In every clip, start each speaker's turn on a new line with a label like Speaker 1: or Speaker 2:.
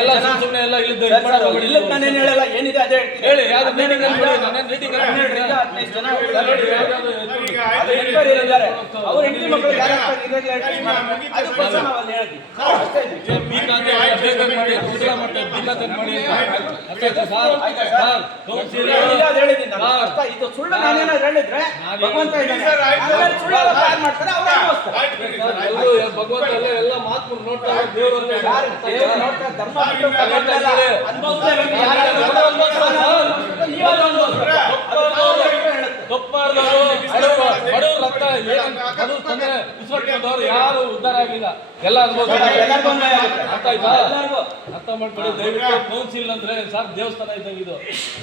Speaker 1: ಎಲ್ಲ ಸುಮ್ಮನೆ ಎಲ್ಲ ಇಲ್ಲಿದ್ದು
Speaker 2: ಇಲ್ಲ ನಾನೇನು ಹೇಳಲ್ಲ ಏನಿದೆ ಅದೇ ಹೇಳ್ತೀನಿ.
Speaker 1: ಹೇಳಿ ಯಾವ್ದು ಮೀಟಿಂಗ್ ಮೀಟಿಂಗ್
Speaker 2: ಹದಿನೈದು ಜನ
Speaker 1: ಇದು
Speaker 2: ಇದ್ದಾರೆ. ಅವ್ರ ಹೆಂಡತಿ ಮಕ್ಕಳು ಯಾರು ಅದಕ್ಕೋಸ್ಕರ ನಾವು ಅಲ್ಲಿ ಹೇಳ್ತೀವಿ. ಸುಳ್ಳು ನಾನೇನಾದ್ರು ಹೇಳಿದ್ರೆ ಭಗವಂತ ಇದ್ದಾನೆ.
Speaker 3: ಸರ್, ಆಯ್ತು.
Speaker 2: ಆಮೇಲೆ ಸುಳ್ಳು ತಯಾರು ಮಾಡ್ತಾರೆ ಅವ್ರು ಅನುಭವಿಸ್ತಾರೆ.
Speaker 3: ಆಯ್ತು ಬಿಡಿ ಸರ್, ಆಯ್ತು.
Speaker 1: ಎಲ್ಲರೂ ಭಗವಂತ ಎಲ್ಲ ಮಾತು ನೋಡ್ತಾ
Speaker 2: ಯಾರು
Speaker 1: ಉದ್ಧಾರ ಆಗಿಲ್ಲ ಎಲ್ಲ
Speaker 2: ಅನುಭವ.
Speaker 1: ಅರ್ಥ ಮಾಡ್ಕೊಳ್ಳಿ. ದಯವಿಟ್ಟು ಕೌನ್ಸಿಲ್ ಅಂದ್ರೆ ಸರ್ ದೇವಸ್ಥಾನ ಇದ್ದಂಗೆ ಇದು.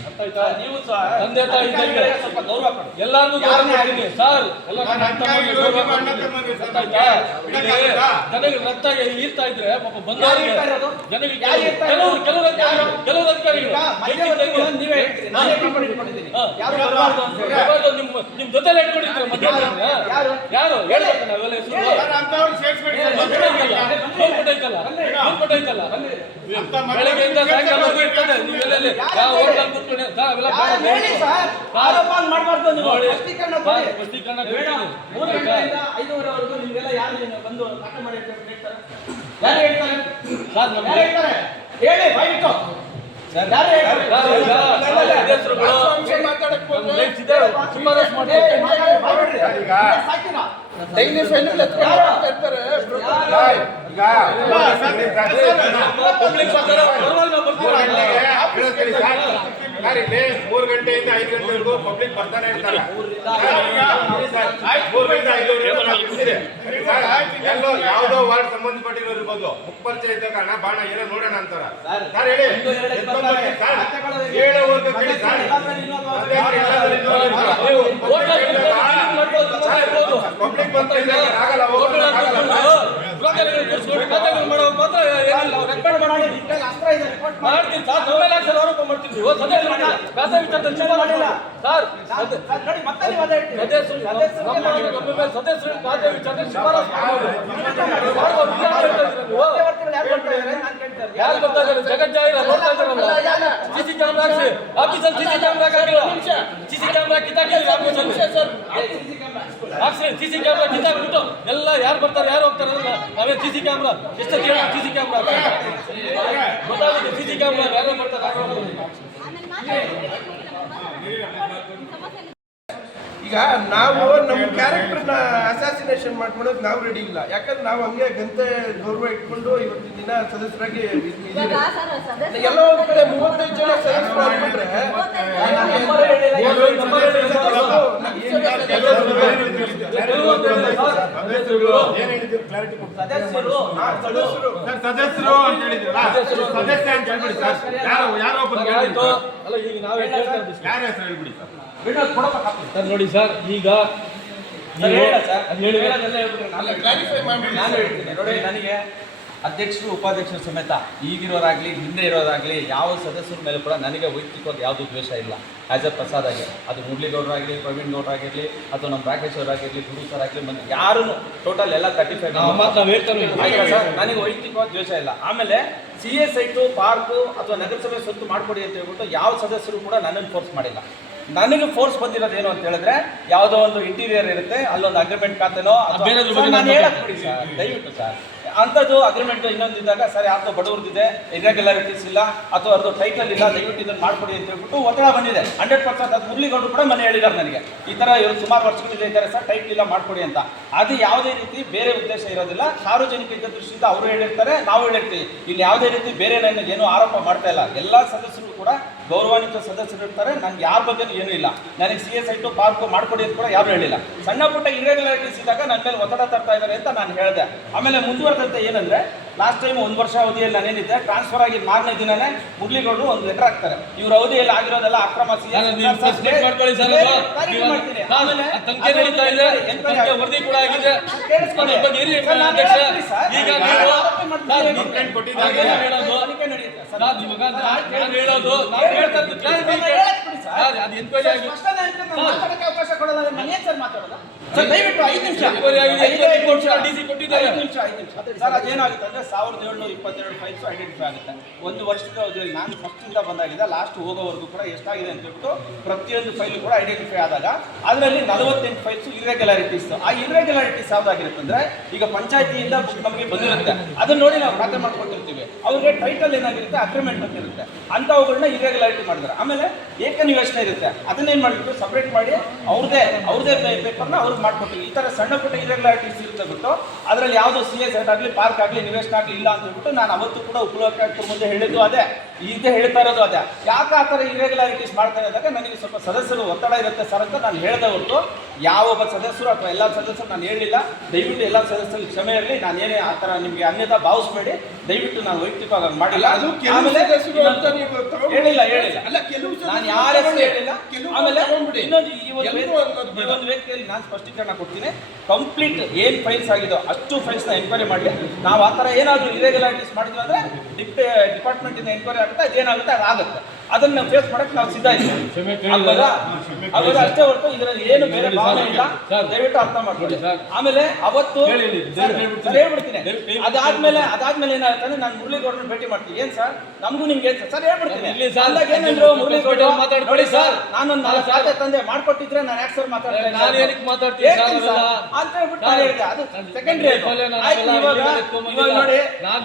Speaker 1: ಅರ್ಥ ಆಯ್ತಾ?
Speaker 2: ನೀವು ಸರ್
Speaker 1: ತಂದೆ ತಾಯಿ ಇದ್ದಂಗೆ.
Speaker 2: ಎಲ್ಲಾರು ಸ್ವಲ್ಪ ಗೌರವ ಕೊಡಿ.
Speaker 1: ಎಲ್ಲಾರ್ಗೂ ಗೌರವ ಕೊಡ್ತೀನಿ. ಸರ್ ಎಲ್ಲ
Speaker 3: ನಿಮ್ಮ
Speaker 1: ಅರ್ಥ ಆಯ್ತಾ? ರಕ್ತ ಈರ್ತಾ ಇದ್ರೆ ಪಾಪ ಬಂದವರಿಗೆ? ಜನರಿಗೆ ಕೆಲವರು ಕೆಲವರು ಕೆಲವರು ಅಧಿಕಾರಿಗಳು.
Speaker 2: ನೀವೇ
Speaker 1: ನಿಮ್ಮ ನಿಮ್ ಜೊತೆಲೆ ಇಟ್ಕೊಂಡಿರ್ತೀರ
Speaker 2: ಯಾರು?
Speaker 1: ಯಾರು? ಹೇಳ್ಬೇಕು ನಾವೆಲ್ಲ ಹೆಸರು. ಬೆಳಗ್ಗೆಯಿಂದ ಸಾಯಂಕಾಲವರೆಗೂ ಇರ್ತದೆ ಯಾವ ಹೋಟೆಲ್ ಕೂತ್ಕೊಂಡು ಅವೆಲ್ಲ ಬೇಡ
Speaker 2: ಮಾಡ್ಬಾರ್ದು ನೀವು.
Speaker 1: ನೋಡಿ.
Speaker 2: ಸ್ಪಷ್ಟೀಕರಣ
Speaker 1: ಸರ್,
Speaker 2: ಕೊಡಿ.
Speaker 1: ಸ್ಪಷ್ಟೀಕರಣ
Speaker 2: ಬೇಡ.
Speaker 1: ಕೊಡ್ತೀನಿ.
Speaker 2: ಮೂರು ಗಂಟೆಯಿಂದ ಐದೂವರೆವರೆಗೂ ನೀವೆಲ್ಲ ಯಾರು ಬಂದು ಪಾಠ ಮಾಡಿ ಹೇಳ್ತಾರೆ? ಯಾರು ಹೇಳ್ತಾರೆ?
Speaker 1: ಸರ್ ನಮ್ಮ
Speaker 2: ಹೇಳ್ತಾರೆ? ಹೇಳಿ ಬಾಯ್ಬಿಟ್ಟು. ಯಾರು ಹೇಳ್ತಾರೆ?
Speaker 1: ಸರ್, ಈಗ
Speaker 3: ಈಗ?
Speaker 4: ಡೈಲಿ ಫೈನಲ್
Speaker 3: ಮೂರು ಗಂಟೆಯಿಂದ ಐದು ಗಂಟೆವರೆಗೂ ಪಬ್ಲಿಕ್ ಬರ್ತಾನೆ ಇರ್ತಾರೆ. ಯಾವುದೋ ವಾರ್ಡ್ ಸಂಬಂಧಪಟ್ಟಿರೋ ಇರ್ಬೋದು ಮುಖಪರಿಚಯ ಇದ್ದ ಕಾರಣ ಬಾಣ ಏನೋ ನೋಡೋಣ ಅಂತಾರ. ಸರ್ ಹೇಳಿ.
Speaker 2: ಒಂದು
Speaker 3: ಇದೆ.
Speaker 1: ನೀವು
Speaker 3: ಪಬ್ಲಿಕ್ ಬಂದ್ರೆ ಆಗಲ್ಲ
Speaker 1: ಮಾಡೋ ಮಾತ್ರ ಏನಿಲ್ಲ.
Speaker 2: ರೆಕಾರ್ಡ್ ಮಾಡಿ.
Speaker 1: ಮಾಡ್ತೀನಿ. ಸರ್ ನಮ್ಮ ಮೇಲೆ ಸರ್ ಆರೋಪ ಮಾಡ್ತೀನಿ ನೀವು ಸದಸ್ಯರು ಮಾಡಿಲ್ಲ. ಸರ್
Speaker 2: ನೀವು
Speaker 1: ಮೇಲೆ ಸದಸ್ಯರು ಖಾತೆ ವಿಚಾರದಲ್ಲಿ ಶಿಫಾರಸ್ ಮಾಡ್ಬೋದು.
Speaker 2: ಯಾರು ಬರ್ತಾ
Speaker 1: ಜಗತ್ ಜಗಜ್ಜಾಹಿರ ನೋಡ್ತಾ ಇದ್ದಾರಲ್ಲ? ಸಿಸಿ ಕ್ಯಾಮ್ರಾ ಹಾಕ್ಸಿ. ಆಫೀಸಲ್ಲಿ ಸಿಸಿ ಕ್ಯಾಮ್ರಾ ಹಾಕಿಲ್ಲ. ಸಿಸಿ ಕ್ಯಾಮ್ರಾ ಕಿತ್ತಾಕಿಲ್ಲ ಆಫೀಸಲ್ಲಿ ಹಾಕ್ಸಿ ಸಿಸಿ ಕ್ಯಾಮ್ರಾ ಕಿತ್ತಾಕ್ಬಿಟ್ಟು. ಎಲ್ಲ ಯಾರು ಬರ್ತಾರೆ ಯಾರು ಹೋಗ್ತಾರೆ ಅಂತ ಅವೇ ಸಿಸಿ ಕ್ಯಾಮ್ರಾ ಎಷ್ಟು ಸಿಸಿ ಕ್ಯಾಮ್ರಾ ಗೊತ್ತಾಗುತ್ತೆ ಸಿಸಿ ಕ್ಯಾಮ್ರಾ ಯಾರು ಬರ್ತಾರೆ.
Speaker 4: ಈಗ ನಾವು ನಮ್ಮ ಕ್ಯಾರೆಕ್ಟರ್ನ ಅಸಾಸಿನೇಷನ್ ಮಾಡ್ಕೊಳಕ್ ನಾವು ರೆಡಿ ಇಲ್ಲ. ಯಾಕಂದ್ರೆ ನಾವು ಹಂಗೆ ಗಂತೆ ಗೌರವ ಇಟ್ಕೊಂಡು ಇವತ್ತಿನ ದಿನ ಸದಸ್ಯರಾಗಿ ಎಲ್ಲ ಒಂದ್ ಕಡೆ ಮೂವತ್ತೈದು ಜನ ಸದಸ್ಯರು ಆಗ್ಬಿಟ್ರೆ
Speaker 2: ಸದಸ್ಯರು.
Speaker 3: ಸರ್ ಸದಸ್ಯರು ಅಂತ ಹೇಳಿದ್ರಲ್ಲ ಸದಸ್ಯ ಅಂತ ಹೇಳ್ಬಿಡಿ ಸರ್. ಯಾರು ಯಾರೋ ಒಬ್ಬರು
Speaker 1: ಸರ್, ಅಲ್ಲ ಈಗ ನಾವೇ
Speaker 3: ಯಾರ ಹೆಸರು ಹೇಳ್ಬಿಡಿ ಸರ್?
Speaker 1: ನೋಡಿ ಸರ್ ಈಗ
Speaker 2: ಸರ್, ಹೇಳ ಸರ್.
Speaker 1: ಅದು ಹೇಳಿ
Speaker 2: ಹೇಳೋದೆಲ್ಲ ಹೇಳ್ಬಿಟ್ರೆ ನಾನು
Speaker 4: ಕ್ಲಾರಿಫೈ ಮಾಡಿ
Speaker 2: ನಾನು ಹೇಳ್ತೀನಿ. ನೋಡಿ ನನಗೆ ಅಧ್ಯಕ್ಷರು ಉಪಾಧ್ಯಕ್ಷರು ಸಮೇತ ಈಗಿರೋರಾಗಲಿ ಹಿಂದೆ ಇರೋರಾಗಲಿ ಯಾವ ಸದಸ್ಯರ ಮೇಲೆ ಕೂಡ ನನಗೆ ವೈಯಕ್ತಿಕವಾಗಿ ಯಾವುದೂ ದ್ವೇಷ ಇಲ್ಲ. ಆ್ಯಸ್ ಎ ಪ್ರಸಾದ್ ಆಗಿ ಅದು ಮುರಳಿಗೌಡರಾಗಲಿ ಪ್ರವೀಣ್ ಗೌಡರಾಗಿರಲಿ ಅಥವಾ ನಮ್ಮ ರಾಕೇಶ್ ಅವರಾಗಿರಲಿ ಗುರು ಸರ್ ಆಗಲಿ ಮತ್ತು ಯಾರೂ ಟೋಟಲ್ ಎಲ್ಲ ತರ್ಟಿ ಫೈವ್ ನನಗೆ ವೈಯಕ್ತಿಕವಾಗಿ ದ್ವೇಷ ಇಲ್ಲ. ಆಮೇಲೆ ಸಿ ಎ ಸೈಟು ಪಾರ್ಕು ಅಥವಾ ನಗರಸಭೆ ಸ್ವತ್ತು ಮಾಡ್ಕೊಡಿ ಅಂತ ಹೇಳ್ಬಿಟ್ಟು ಯಾವ ಸದಸ್ಯರು ಕೂಡ ನನ್ನನ್ನು ಫೋರ್ಸ್ ಮಾಡಿಲ್ಲ. ನನಗೆ ಫೋರ್ಸ್ ಬಂದಿರೋದು ಏನು ಅಂತ ಹೇಳಿದ್ರೆ ಯಾವುದೋ ಒಂದು ಇಂಟೀರಿಯರ್ ಇರುತ್ತೆ ಅಲ್ಲೊಂದು ಅಗ್ರಿಮೆಂಟ್ ಖಾತೆನೋ ದಯವಿಟ್ಟು ಸರ್. ಅಂಥದ್ದು ಅಗ್ರಿಮೆಂಟ್ ಇನ್ನೊಂದು ಇದ್ದಾಗ, ಸರ್ ಯಾರ್ದೋ ಬಡವ್ರದ್ದಿದೆ ಇರ್ರೆಗ್ಯುಲಾರಿಟೀಸ್ ಇಲ್ಲ ಅಥವಾ ಅವ್ರದ್ದು ಟೈಟಲ್ ಇಲ್ಲ, ದಯವಿಟ್ಟು ಇದನ್ನು ಮಾಡ್ಕೊಡಿ ಅಂತ ಹೇಳ್ಬಿಟ್ಟು ಒತ್ತಡ ಬಂದಿದೆ. ಹಂಡ್ರೆಡ್ ಪರ್ಸೆಂಟ್ ಅದು ಮುರಳಿಗೌಡರು ಕೂಡ ಮನೆ ಹೇಳಿದ್ದಾರೆ ನನಗೆ. ಈ ಥರ ಇವರು ಸುಮಾರು ವರ್ಷಗಳಿಂದ ಇದ್ದಾರೆ, ಸರ್ ಟೈಟಲ್ ಇಲ್ಲ, ಮಾಡ್ಕೊಡಿ ಅಂತ. ಅದು ಯಾವುದೇ ರೀತಿ ಬೇರೆ ಉದ್ದೇಶ ಇರೋದಿಲ್ಲ. ಸಾರ್ವಜನಿಕ ದೃಷ್ಟಿಯಿಂದ ಅವರು ಹೇಳಿರ್ತಾರೆ, ನಾವು ಹೇಳಿರ್ತೀವಿ. ಇಲ್ಲಿ ಯಾವುದೇ ರೀತಿ ಬೇರೆ ನನಗೆ ಏನು ಆರೋಪ ಮಾಡ್ತಾ ಇಲ್ಲ. ಎಲ್ಲ ಸದಸ್ಯರು ಕೂಡ ಗೌರವಾನ್ವಿತ ಸದಸ್ಯರು ಇರ್ತಾರೆ. ನನಗೆ ಯಾರ ಬಗ್ಗೆ ಏನೂ ಇಲ್ಲ. ನನಗೆ ಸಿ ಎಸ್ ಐಟು ಪಾರ್ಕು ಮಾಡ್ಕೊಡಿ ಅಂತ ಕೂಡ ಯಾರು ಹೇಳಿಲ್ಲ. ಸಣ್ಣ ಪುಟ್ಟ ಇರ್ರೆಗ್ಯುಲಾರಿಟೀಸ್ ಇದ್ದಾಗ ನನ್ನ ಮೇಲೆ ಒತ್ತಡ ತರ್ತಾ ಇದ್ದಾರೆ ಅಂತ ನಾನು ಹೇಳಿದೆ. ಆಮೇಲೆ ಮುಂದುವರೆದಂತೆ ಏನಂದ್ರೆ ಲಾಸ್ಟ್ ಟೈಮ್ ಒಂದು ವರ್ಷ ಅವಧಿಯಲ್ಲಿ ನಾನೇನಿದ್ದೆ ಟ್ರಾನ್ಸ್ಫರ್ ಆಗಿ ಮಾರನೇ ದಿನನೇ ಮುರಳಿಗೌಡರು ಒಂದು ಲೆಟರ್ ಹಾಕ್ತಾರೆ. ಇವ್ರ ಅವಧಿಯಲ್ಲಿ ಆಗಿರೋದೆಲ್ಲ ಅಕ್ರಮ ಅಂತ ದಯವಿಟ್ಟು ಐದು ನಿಮಿಷ. ಐದೇ ನಿಮಿಷ.
Speaker 1: ಕೊಟ್ಟಿದ್ದಾರೆ.
Speaker 2: ಐದು ನಿಮಿಷ. ಐದು ನಿಮಿಷ ಸರ್ ಅದೇನಾಗುತ್ತೆ ಅಂದ್ರೆ ಸಾವಿರದ ಏಳ್ನೂರ ಇಪ್ಪತ್ತೆರಡು ಫೈಲ್ಸ್ ಐಡೆಂಟಿಫೈ ಆಗುತ್ತೆ. ಒಂದು ವರ್ಷದ ಅವಧಿಯಲ್ಲಿ ನಾನು ಫಸ್ಟಿಂದ ಬಂದಾಗಿದೆ ಲಾಸ್ಟ್ ಹೋಗೋವರೆಗೂ ಕೂಡ ಎಷ್ಟಾಗಿದೆ ಅಂತ ಹೇಳ್ಬಿಟ್ಟು ಪ್ರತಿಯೊಂದು ಫೈಲ್ ಕೂಡ ಐಡೆಂಟಿಫೈ ಆದಾಗ ಅದರಲ್ಲಿ ನಲವತ್ತೆಂಟು ಫೈಲ್ಸ್ ಇರ್ರೆಗ್ಯುಲಾರಿಟೀಸ್ ಆ ಇರ್ರೆಗ್ಯುಲಾರಿಟೀಸ್ ಯಾವ್ದಾಗಿರುತ್ತೆ ಅಂದ್ರೆ ಈಗ ಪಂಚಾಯತಿಯಿಂದ ನಮಗೆ ಬಂದಿರುತ್ತೆ. ಅದನ್ನ ನೋಡಿ ನಾವು ಖಾತೆ ಮಾಡ್ಕೊಟ್ಟಿರ್ತೀವಿ. ಅವ್ರಿಗೆ ಟೈಟಲ್ ಏನಾಗಿರುತ್ತೆ? ಅಗ್ರಿಮೆಂಟ್ ಅಂತ ಇರುತ್ತೆ. ಅಂಥವುಗಳನ್ನ ಇರ್ರೆಗ್ಯುಲಾರಿಟಿ ಮಾಡಿದ್ದಾರೆ ಆಮೇಲೆ ಏಕನಿವೇಶನ ಇರುತ್ತೆ. ಅದನ್ನೇನು ಮಾಡಿಬಿಟ್ಟು ಸಪ್ರೇಟ್ ಮಾಡಿ ಅವ್ರದೇ ಅವ್ರದೇ ಪೇಪರ್ನ ಅವ್ರಿಗೆ ಮಾಡ್ಕೊಟ್ಟಿವಿ. ಥರ ಸಣ್ಣ ಪುಟ್ಟ ಇರೆಗ್ಯುಲಾರಿಟೀಸ್ ಇರುತ್ತೆ ಬಿಟ್ಟು ಅದರಲ್ಲಿ ಯಾವುದೋ ಸಿ ಎಸ್ ಆಗಲಿ ಪಾರ್ಕ್ ಆಗಲಿ, ನಿವೇಶನ ಆಗಲಿ ಇಲ್ಲ ಅಂತ ಹೇಳ್ಬಿಟ್ಟು ನಾನು ಅವತ್ತು ಕೂಡ ಉಪಯೋಗ ಮುಂದೆ ಹೇಳಿದ್ದು ಅದೇ. ಈಗ ಹೇಳ್ತಾ ಇರೋದು ಅದೇ. ಯಾಕೆ ಆ ಥರ ಇರೆಗ್ಯುಲಾರಿಟೀಸ್ ಮಾಡ್ತಾರೆ ಅಂದಾಗ ನನಗೆ ಸ್ವಲ್ಪ ಸದಸ್ಯರು ಒತ್ತಡ ಇರುತ್ತೆ ಸರ್ ಅಂತ ನಾನು ಹೇಳಿದೆ ಹೊರತು. ಯಾವ ಒಬ್ಬ ಸದಸ್ಯರು ಅಥವಾ ಎಲ್ಲ ಸದಸ್ಯರು ನಾನು ಹೇಳಿಲ್ಲ. ದಯವಿಟ್ಟು ಎಲ್ಲ ಸದಸ್ಯರಿಗೆ ಕ್ಷಮೆ ಇರಲಿ. ನಾನು ಏನೇ ಆ ಥರ ನಿಮಗೆ ಅನ್ಯತ ಭಾವಿಸ್ಬೇಡಿ. ದಯವಿಟ್ಟು ನಾನು ವೈಯಕ್ತಿಕವಾಗಿ ಮಾಡಿಲ್ಲ.
Speaker 4: ಅದು ಕೆಲವು
Speaker 2: ಆಮೇಲೆ
Speaker 4: ಸದಸ್ಯರು ಅಂತ ನೀವು ತಗೊಂಡು-
Speaker 2: ಹೇಳಿಲ್ಲ ಹೇಳಿಲ್ಲ.
Speaker 4: ಅಲ್ಲ ಕೆಲವು
Speaker 2: ನಾನು ಯಾರ ಹೇಳಿಲ್ಲ.
Speaker 4: ಕೆಲವು
Speaker 2: ಆಮೇಲೆ ಒಂದು ವ್ಯಕ್ತಿಯಲ್ಲಿ ನಾನು ಸ್ಪಷ್ಟೀಕರಣ ಕೊಡ್ತೀನಿ. ಕಂಪ್ಲೀಟ್ ಏನ್ ಫೈಲ್ಸ್ ಆಗಿದೋ ಅಷ್ಟು ಫೈಲ್ಸ್ನ ನ ಎಂಕ್ವೈರಿ ಮಾಡಿ. ನಾವು ಆ ಥರ ಏನಾದರೂ ಇರೆಗ್ಯುಲಾರಿಟೀಸ್ ಮಾಡಿದ್ವಿ ಅಂದ್ರೆ ಡಿಪಾರ್ಟ್ಮೆಂಟ್ ಇಂದ ಎಂಕ್ವೈರಿ ಆಗುತ್ತೆ ಅದೇನಾಗುತ್ತೆ ಅದಾಗುತ್ತೆ ಅದನ್ನ ಫೇಸ್ ಮಾಡಕ್ ನಾವು ಸಿದ್ಧ ಇದ್ದೀವಿ. ಅಷ್ಟೇ ಹೊರತು ಇದರಲ್ಲಿ ಏನು ಬೇರೆ ಭಾವನೆ ಇಲ್ಲ. ದಯವಿಟ್ಟು ಅರ್ಥ ಮಾಡ್ಕೊಳ್ಳಿ.
Speaker 1: ಸರ್.
Speaker 2: ಆಮೇಲೆ ಅವತ್ತು
Speaker 1: ಹೇಳ್ಬಿಡ್ತೀನಿ.
Speaker 2: ಅದಾದ್ಮೇಲೆ ಅದಾದ್ಮೇಲೆ ಏನಾಗುತ್ತೆ ನಾನು ಮುರಳಿಗೌಡರನ್ನ ಭೇಟಿ ಮಾಡ್ತೀನಿ. ಏನ್ ಸರ್? ನಮಗೂ ನಿಮ್ಗೆ ಏನ್ ಸರ್? ಹೇಳ್ಬಿಡ್ತೀನಿ. ನಾನು ಏನಂದ್ರು
Speaker 1: ಮಾತಾಡ್ಕೊಳ್ಳಿ
Speaker 2: ಸರ್. ನಾನೊಂದು ನಾಲ್ಕು ಸಾಧ್ಯ ತಂದೆ ಮಾಡ್ಕೊಟ್ಟಿದ್ರೆ ನಾನು ಯಾಕೆ ಸರ್ ಮಾತಾಡ್ತೀನಿ
Speaker 1: ನಾನು ಏನಕ್ಕೆ ಮಾತಾಡ್ತೀನಿ.
Speaker 2: ಅಂತ ಹೇಳ್ಬಿಟ್ಟು ನಾನು ಹೇಳಿದೆ. ಅದು
Speaker 1: ನಾನು
Speaker 2: ಸೆಕೆಂಡ್ರಿ ಆಯ್ತು ಇವಾಗ ನೋಡಿ.
Speaker 1: ನಾನು